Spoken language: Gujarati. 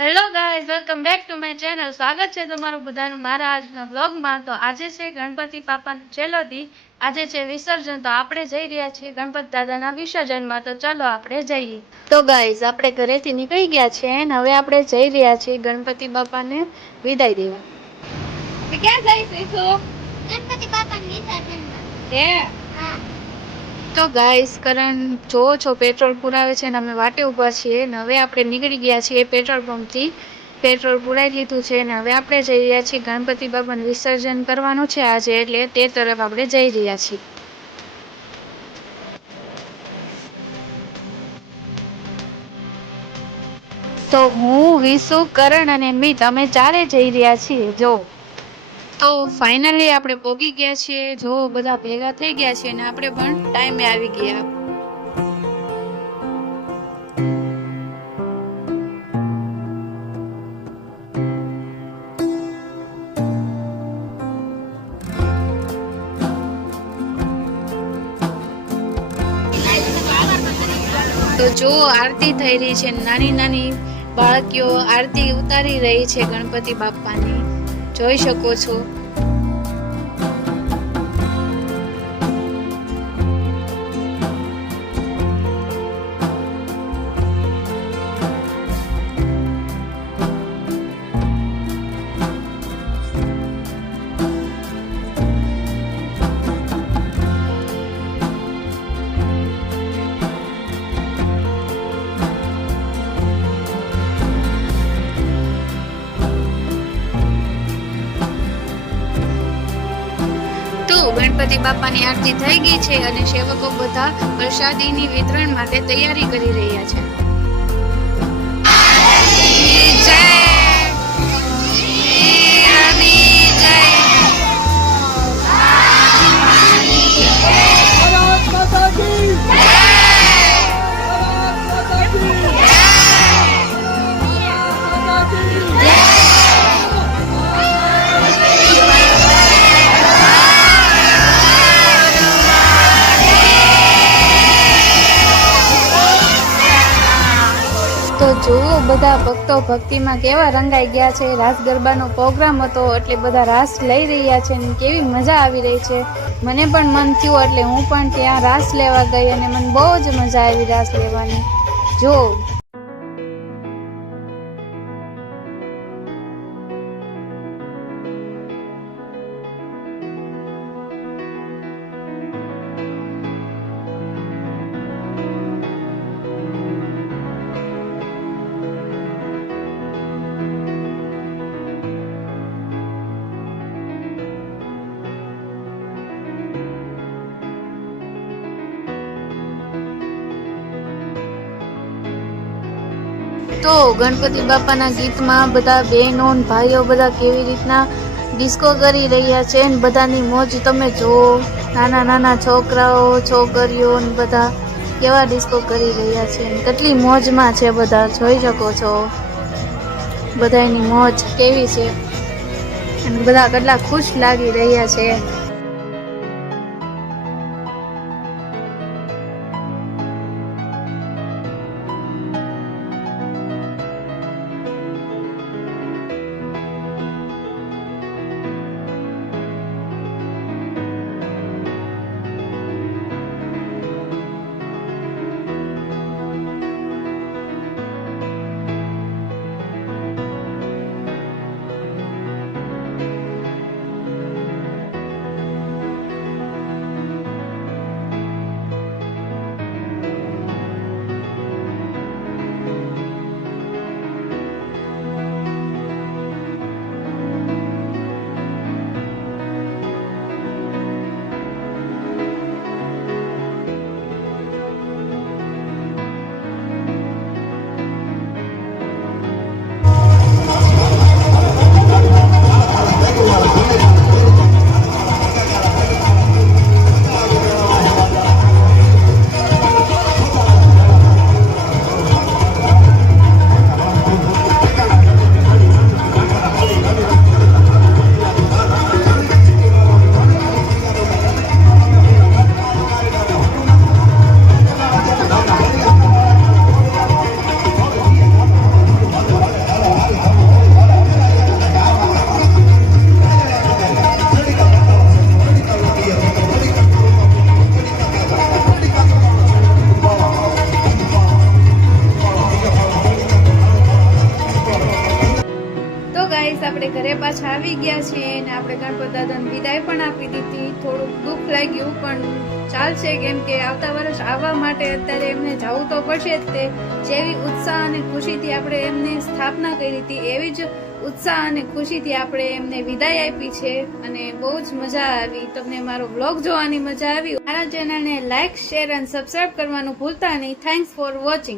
Hello guys, welcome back to my channel. સ્વાગત છે તમારું બધાનું મારા આજના વ્લોગમાં. તો આજે છે ગણપતિ બાપાનો છેલ્લો દી. આજે છે વિસર્જન. તો આપણે જઈ રહ્યા છીએ ગણપતિ દાદાના વિસર્જનમાં. તો ચાલો આપણે જઈએ. તો ગાઈઝ, આપણે ઘરેથી નીકળી ગયા છે અને હવે આપણે જઈ રહ્યા છીએ ગણપતિ બાપાને વિદાય દેવા. ક્યાં જઈશું? ગણપતિ બાપાના વિસર્જનમાં. તો ગાઈસ, કરણ જોવો છો પેટ્રોલ પુરાવે છે ને અમે વાટે ઊભા છીએ ને હવે આપણે નીકળી ગયા છીએ પેટ્રોલ પંપથી. પેટ્રોલ પુરાઈ લીધું છે ને હવે આપણે જઈ રહ્યા છીએ ગણપતિ બાપાનું વિસર્જન કરવાનું છે આજે, એટલે તે તરફ આપણે જઈ રહ્યા છીએ. તો હું, વિશુ, કરણ અને મિત અમે ચારે જઈ રહ્યા છીએ. જો તો ફાઇનલી આપણે પહોંચી ગયા છીએ. જો બધા ભેગા થઈ ગયા છે અને આપણે પણ ટાઈમે આવી ગયા. તો જો આરતી થઈ રહી છે, નાની નાની બાળકીઓ આરતી ઉતારી રહી છે ગણપતિ બાપાની, જોઈ શકો છો. ગણપતિ બાપાની આરતી થઈ ગઈ છે અને સેવકો બધા પ્રસાદીની વિતરણ માટે તૈયારી કરી રહ્યા છે. તો જુઓ, બધા ભક્તો ભક્તિમાં કેવા રંગાઈ ગયા છે. રાસ ગરબાનો પ્રોગ્રામ હતો એટલે બધા રાસ લઈ રહ્યા છે અને કેવી મજા આવી રહી છે. મને પણ મન થયું એટલે હું પણ ત્યાં રાસ લેવા ગઈ અને મને બહુ જ મજા આવી રાસ લેવાની. જો તો ગણપતિ બાપાના ગીતમાં બધા બહેનો ભાઈઓ બધા કેવી રીતના ડિસ્કો કરી રહ્યા છે ને બધાની મોજ તમે જુઓ. નાના નાના છોકરાઓ છોકરીઓ ને બધા કેવા ડિસ્કો કરી રહ્યા છે, કેટલી મોજમાં છે બધા, જોઈ શકો છો બધાની મોજ કેવી છે અને બધા કેટલા ખુશ લાગી રહ્યા છે. પાછા આવી ગયા છીએ અને આપણે ગણપત દાદાને વિદાય પણ આપી દીધી. થોડુંક દુઃખ લાગ્યું પણ ચાલશે, કેમ કે આવતા વર્ષ આવવા માટે અત્યારે એમને જવું તો પડશે જ. તે જેવી ઉત્સાહ અને ખુશીથી આપણે એમની સ્થાપના કરી હતી એવી જ ઉત્સાહ અને ખુશીથી આપણે એમને વિદાય આપી છે અને બહુ જ મજા આવી. તમને મારો વ્લોગ જોવાની મજા આવી. મારા ચેનલને લાઈક, શેર અને સબસ્ક્રાઇબ કરવાનું ભૂલતા નહીં. Thanks for watching.